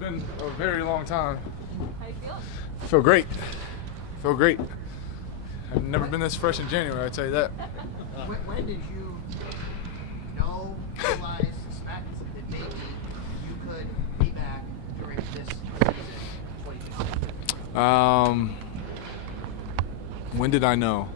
been a very long time. How you feeling? I feel great. I've never been this fresh in January, I tell you that. When did you know, realize, suspect that maybe you could be back during this season, 2020? When did I know?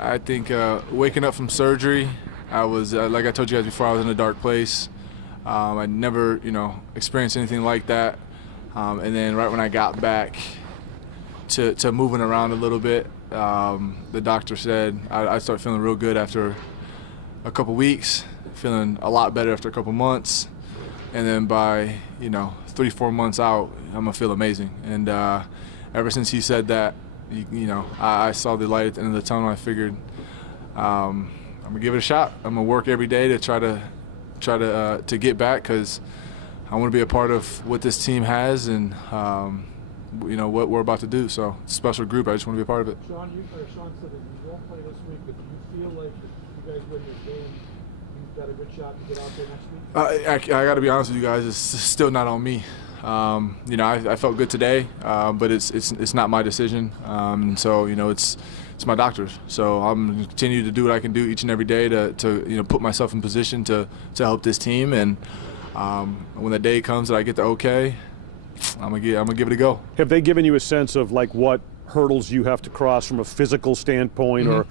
I think waking up from surgery, I was, like I told you guys before, I was in a dark place. I'd never, experienced anything like that. And then right when I got back to moving around a little bit, the doctor said I started feeling real good after a couple weeks, feeling a lot better after a couple months. And then by, 3-4 months out, I'm gonna feel amazing. And ever since he said that, I saw the light at the end of the tunnel. I figured I'm gonna give it a shot. I'm gonna work every day to try to get back, because I want to be a part of what this team has and what we're about to do. So it's a special group. I just want to be a part of it. Sean said that you won't play this week, but do you feel like if you guys win this game, you've got a good shot to get out there next week? I got to be honest with you guys. It's still not on me. I felt good today, but it's not my decision. So it's my doctor's. So I'm going to continue to do what I can do each and every day to put myself in position to help this team. And when the day comes that I get the okay, I'm gonna give it a go. Have they given you a sense of like what hurdles you have to cross from a physical standpoint, or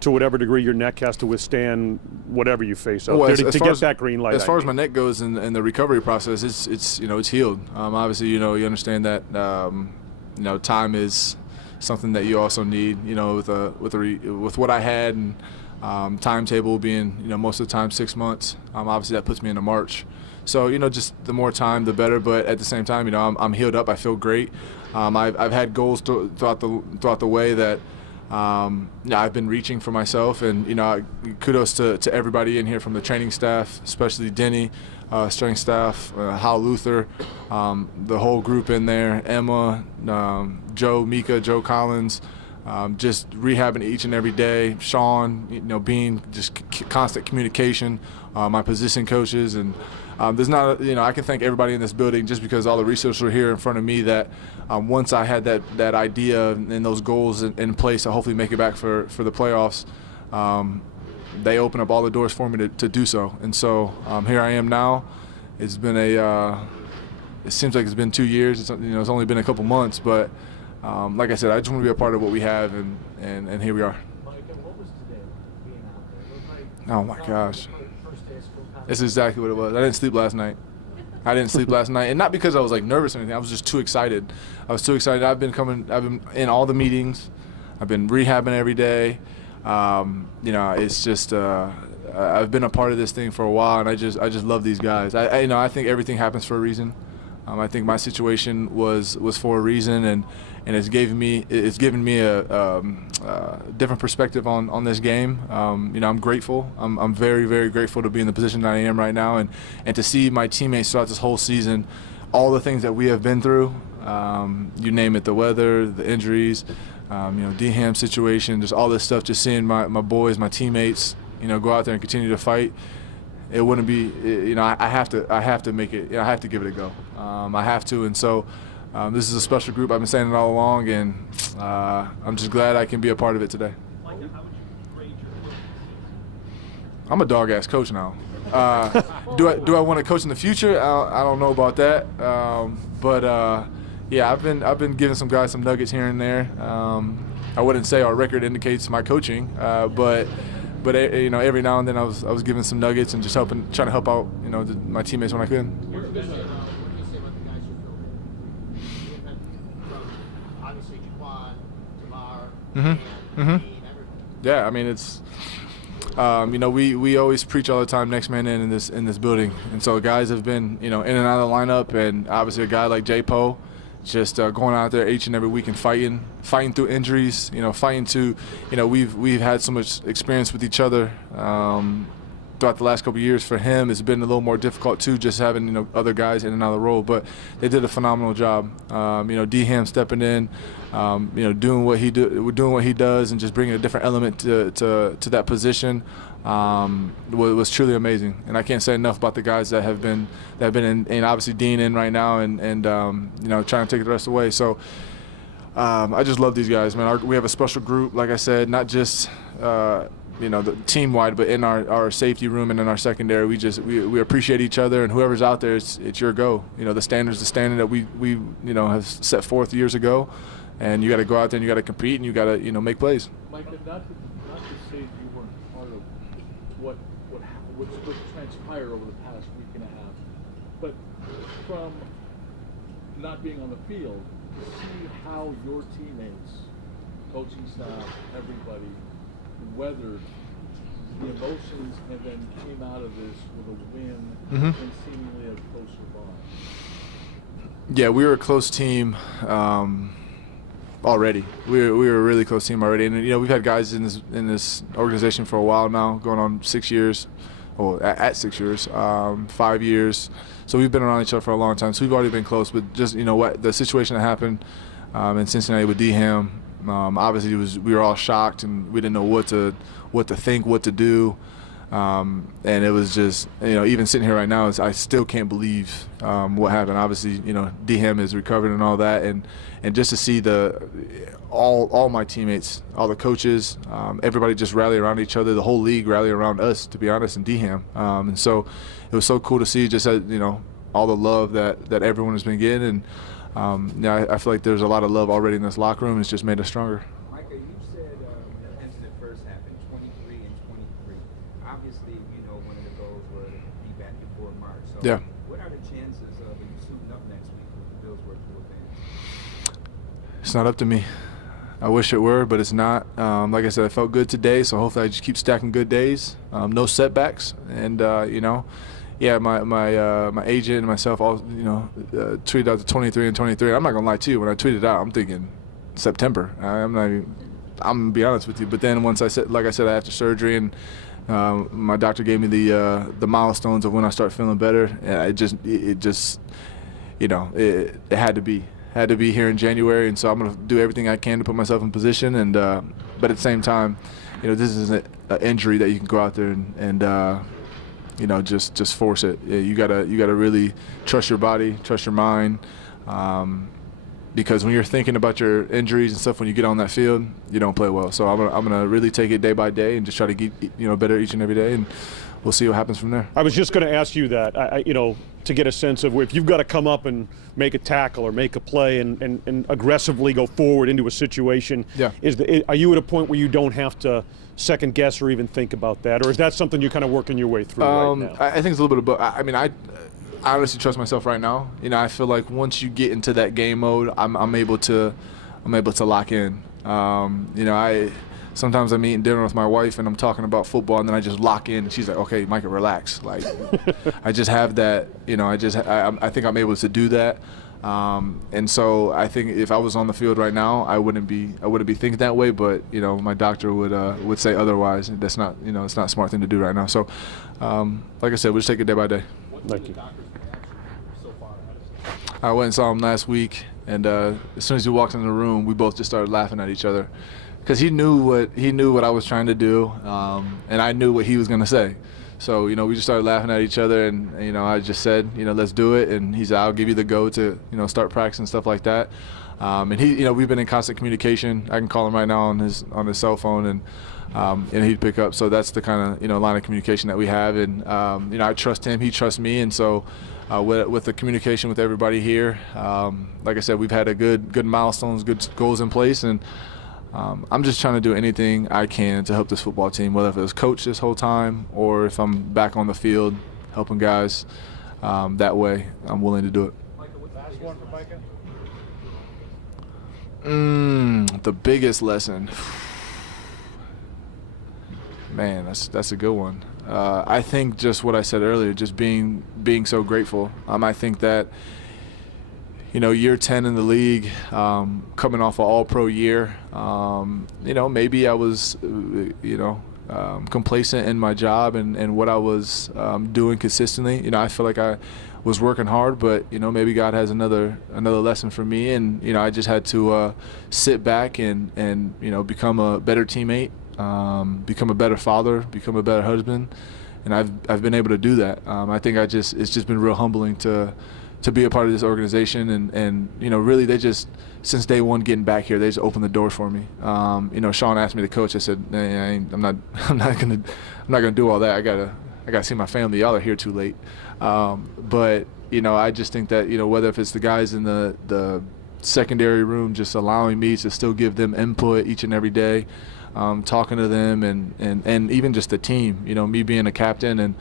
to whatever degree your neck has to withstand whatever you face out there to get that green light? As far as my neck goes in the recovery process, it's healed. Obviously, you understand that time is something that you also need. With what I had and timetable being most of the time 6 months. Obviously, that puts me into March. So just the more time, the better. But at the same time, I'm healed up. I feel great. I've had goals throughout the way that I've been reaching for myself. And kudos to everybody in here from the training staff, especially Denny, strength staff, Hal Luther, the whole group in there, Emma, Joe, Micah, Joe Collins. Just rehabbing each and every day. Sean, being just constant communication. My position coaches, and there's not, I can thank everybody in this building just because all the resources are here in front of me. That once I had that idea and those goals in place to hopefully make it back for the playoffs, they open up all the doors for me to do so. And so here I am now. It's been it seems like it's been 2 years. It's only been a couple months, but. Like I said, I just want to be a part of what we have, and here we are. Micah, what was today being out there? Oh my gosh, that's exactly what it was. I didn't sleep last night. And not because I was nervous or anything. I was just too excited. I've been in all the meetings. I've been rehabbing every day. It's just I've been a part of this thing for a while, and I just love these guys. I think everything happens for a reason. I think my situation was for a reason, and it's given me a different perspective on this game. I'm grateful. I'm very, very grateful to be in the position that I am right now, and to see my teammates throughout this whole season, all the things that we have been through. You name it, the weather, the injuries, D-Ham situation, just all this stuff. Just seeing my boys, my teammates, go out there and continue to fight. It wouldn't be, I have to make it. I have to give it a go. I have to, and so this is a special group. I've been saying it all along, and I'm just glad I can be a part of it today. Micah, how would you grade your coaching? I'm a dog-ass coach now. Do I want to coach in the future? I don't know about that, but yeah, I've been giving some guys some nuggets here and there. I wouldn't say our record indicates my coaching, but every now and then I was giving some nuggets and just trying to help out, my teammates when I could. What do you say about the guys who filled in? Obviously, Jaquan, Tamar, and Yeah, I mean it's, we always preach all the time, next man in this building, and so guys have been in and out of the lineup, and obviously a guy like J. Poe. Just going out there each and every week and fighting through injuries, fighting to, we've had so much experience with each other throughout the last couple of years. For him, it's been a little more difficult too, just having other guys in and out of the role. But they did a phenomenal job. D-Ham stepping in, doing what he does, and just bringing a different element to that position. was truly amazing. And I can't say enough about the guys that have been in, and obviously Dean in right now, and you know, trying to take the rest away. So I just love these guys, man. We have a special group, like I said, not just you know, the team-wide, but in our safety room and in our secondary, we appreciate each other, and whoever's out there, it's your go. You know, the standard that we you know, have set forth years ago, and you got to go out there and you got to compete and you got to, you know, make plays. Micah, not to say you weren't part of what's transpired over the past week and a half, but from not being on the field, to see how your teammates, coaching staff, everybody, weathered the emotions and then came out of this with a win and seemingly a closer bond. Yeah, we were a close team already. We were a really close team already, and you know, we've had guys in this organization for a while now, going on 6 years, or at 6 years, 5 years. So we've been around each other for a long time. So we've already been close. But just, you know, what the situation that happened in Cincinnati with D-Ham. Obviously, we were all shocked, and we didn't know what to think, what to do, and it was just, you know, even sitting here right now, I still can't believe what happened. Obviously, you know, D-Ham is recovered and all that, and just to see all my teammates, all the coaches, everybody just rally around each other, the whole league rally around us, to be honest, and D-Ham, and so it was so cool to see just, you know, all the love that everyone has been getting, and yeah, I feel like there's a lot of love already in this locker room. It's just made us stronger. Micah, you said when the incident first happened, 23 and 23. Obviously, you know, one of the goals was to be back before March. So Yeah. what are the chances of you suiting up next week if the Bills were to advance? It's not up to me. I wish it were, but it's not. Like I said, I felt good today, so hopefully I just keep stacking good days, no setbacks, and you know. Yeah, my agent and myself all, you know, tweeted out the 23 and 23. I'm not gonna lie to you, when I tweeted out, I'm thinking September. I'm gonna be honest with you. But then once like I said, after surgery, and my doctor gave me the milestones of when I start feeling better, and it just, you know, it had to be here in January, and so I'm gonna do everything I can to put myself in position. And but at the same time, you know, this isn't an injury that you can go out there and you know, just force it. You gotta really trust your body, trust your mind, because when you're thinking about your injuries and stuff, when you get on that field, you don't play well. So I'm gonna really take it day by day and just try to get, you know, better each and every day, and we'll see what happens from there. I was just going to ask you that, you know, to get a sense of if you've got to come up and make a tackle or make a play and aggressively go forward into a situation. Yeah. Are you at a point where you don't have to second guess or even think about that, or is that something you're kind of working your way through right now? I think it's a little bit of both. I mean, I honestly trust myself right now. You know, I feel like once you get into that game mode, I'm able to lock in. You know, sometimes I'm eating dinner with my wife and I'm talking about football, and then I just lock in, and she's like, "Okay, Micah, relax." Like, I just have that. You know, I think I'm able to do that. And so I think if I was on the field right now, I wouldn't be thinking that way. But you know, my doctor would say otherwise. And that's not, you know, it's not a smart thing to do right now. So, like I said, we'll just take it day by day. Thank you. I went and saw him last week, and as soon as he walked in the room, we both just started laughing at each other, because he knew what I was trying to do, and I knew what he was going to say. So, you know, we just started laughing at each other, and, you know, I just said, you know, let's do it. And he said, I'll give you the go to, you know, start practicing, stuff like that. And he, you know, we've been in constant communication. I can call him right now on his cell phone, and he'd pick up. So that's the kind of, you know, line of communication that we have. And, you know, I trust him, he trusts me. And so with the communication with everybody here, like I said, we've had a good milestones, good goals in place. And I'm just trying to do anything I can to help this football team, whether it was coach this whole time or if I'm back on the field helping guys. That way, I'm willing to do it. Last one for Micah. The biggest lesson. Man, that's a good one. I think just what I said earlier, just being so grateful. I think that, you know, year 10 in the league, coming off an all-pro year, you know, maybe I was, you know, complacent in my job and what I was doing consistently. You know, I feel like I was working hard, but, you know, maybe God has another lesson for me. And, you know, I just had to sit back and you know, become a better teammate, become a better father, become a better husband, and I've been able to do that. I think it's just been real humbling to be a part of this organization, and really they just, since day one getting back here, they just opened the door for me. Sean asked me to coach. I said, I'm not gonna do all that. I gotta see my family. Y'all are here too late. But I just think that whether if it's the guys in the secondary room, just allowing me to still give them input each and every day, talking to them, and even just the team. Me being a captain and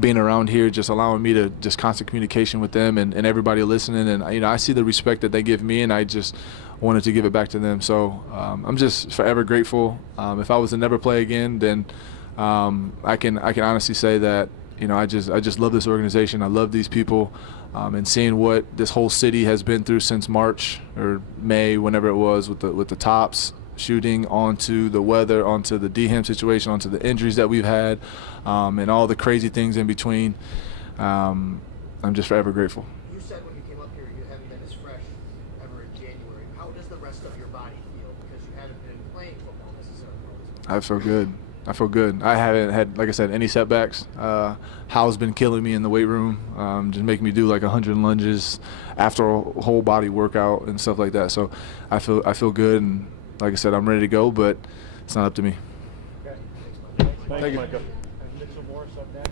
being around here, just allowing me to just constant communication with them and everybody listening. And I see the respect that they give me, and I just wanted to give it back to them. So I'm just forever grateful. If I was to never play again, then I can honestly say that I just love this organization. I love these people, and seeing what this whole city has been through since March or May, whenever it was, with the Tops shooting, onto the weather, onto the Dehem situation, onto the injuries that we've had, and all the crazy things in between. I'm just forever grateful. You said when you came up here you haven't been as fresh ever in January. How does the rest of your body feel? Because you haven't been playing football necessarily. I feel good. I haven't had, like I said, any setbacks. Hal's been killing me in the weight room, just making me do like 100 lunges after a whole body workout and stuff like that. So I feel good, and like I said, I'm ready to go, but it's not up to me. Okay. Thanks, Micah. Mitchell Morris up next.